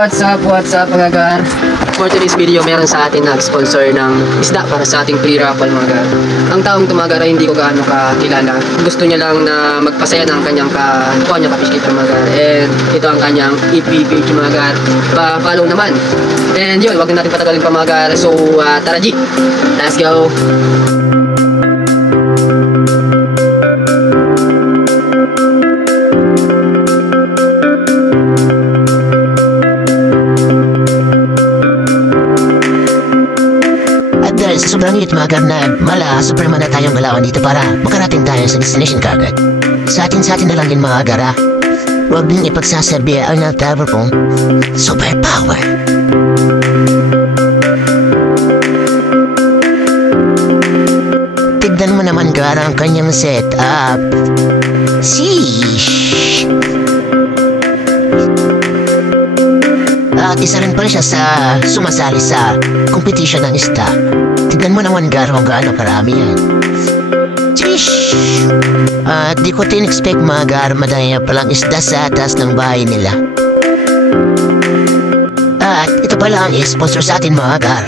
What's up mga gar? For today's video, meron sa atin nag-sponsor ng isda para sa ating free raffle mga gar. Ang taong tumagar ay hindi ko gaano kakilala. Gusto niya lang na magpasaya ng kanyang ka-fish keeper mga gar. And ito ang kanyang EP page mga gar. Pa-follow naman. And yun, wag na natin patagalin pa mga gar. So tara G, let's go! Sa sobrang hit mga gar na superman na tayong galawan dito para makarating tayo sa destination kagad. Sa atin na lang din mga gara. Huwag din ipagsasabi ang nagtawag kong superpower. Tignan mo naman gara ang kanyang setup. Sheesh! At isa rin pala siya sa sumasali sa competition ng isda. Tignan mo naman garo kung gaano karami yan. Sheesh! At di ko tin-expect mga gar, madaya palang isda sa taas ng bahay nila. At ito pala ang sponsor sa atin mga gar.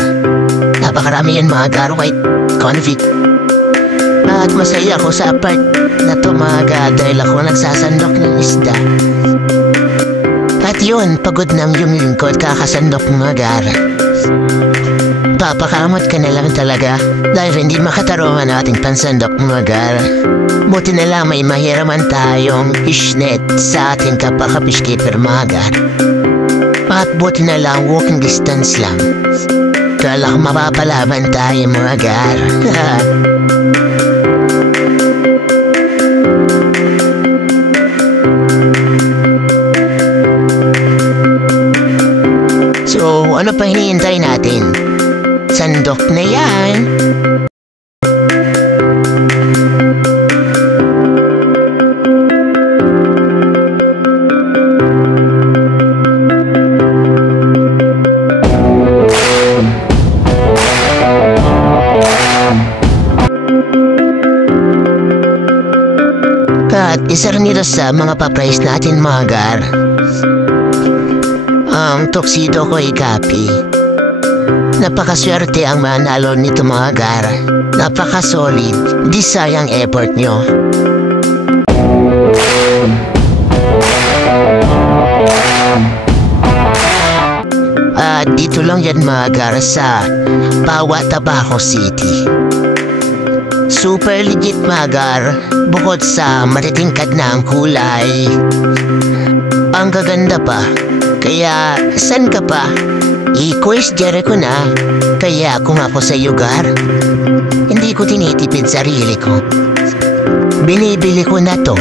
Napakarami yan mga garo kahit convict. At masaya ako sa part na to mga gar dahil ako nagsasandok ng isda. At yun, pagod ng yung lingkod kakasandok mga gar. Papakamot ka na lang talaga dahil hindi makatarungan ating pansandok mga gar. Buti na lang may mahiraman tayong fishnet sa ating kapaka-fish keeper mga gar. At buti na lang walking distance lang. Kala ko mapapalaban tayo mga gar. So, ano pa hinihintay natin? Sandok na yan! At isa rin nito sa mga pa-price natin mga gar. Ang tuxedo ko ay copy. Napakaswerte ang manalo nito mga gar. Napaka-solid. Di sayang effort nyo. At dito lang yan mga gar sa Pawa, Tabaco City. Super legit mga gar. Bukod sa matitingkad na ang kulay, ang gaganda pa. Kaya, san ka pa? I-quiz Jericho na. Kaya kung ako sa lugar, hindi ko tinitipid sarili ko. Binibili ko na to.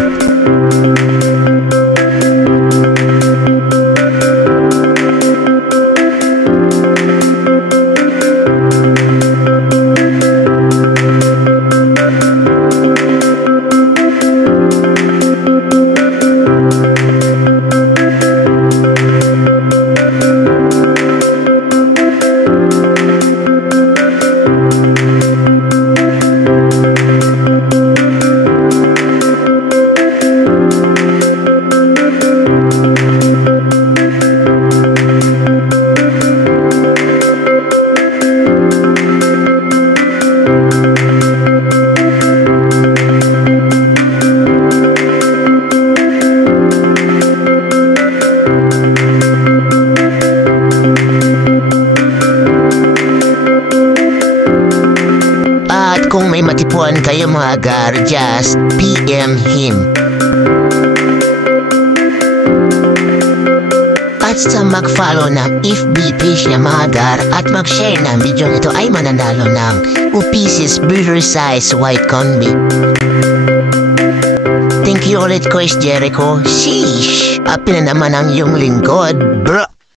Kung may matipuan kayo mga gar, just PM him. At sa mag-follow ng FB page niya mga gar at mag-share ng video nito ay mananalo ng Upisis Burger Size White Convict. Thank you ulit Coach Jericho. Sheesh! Apin na naman ang iyong lingkod, bro!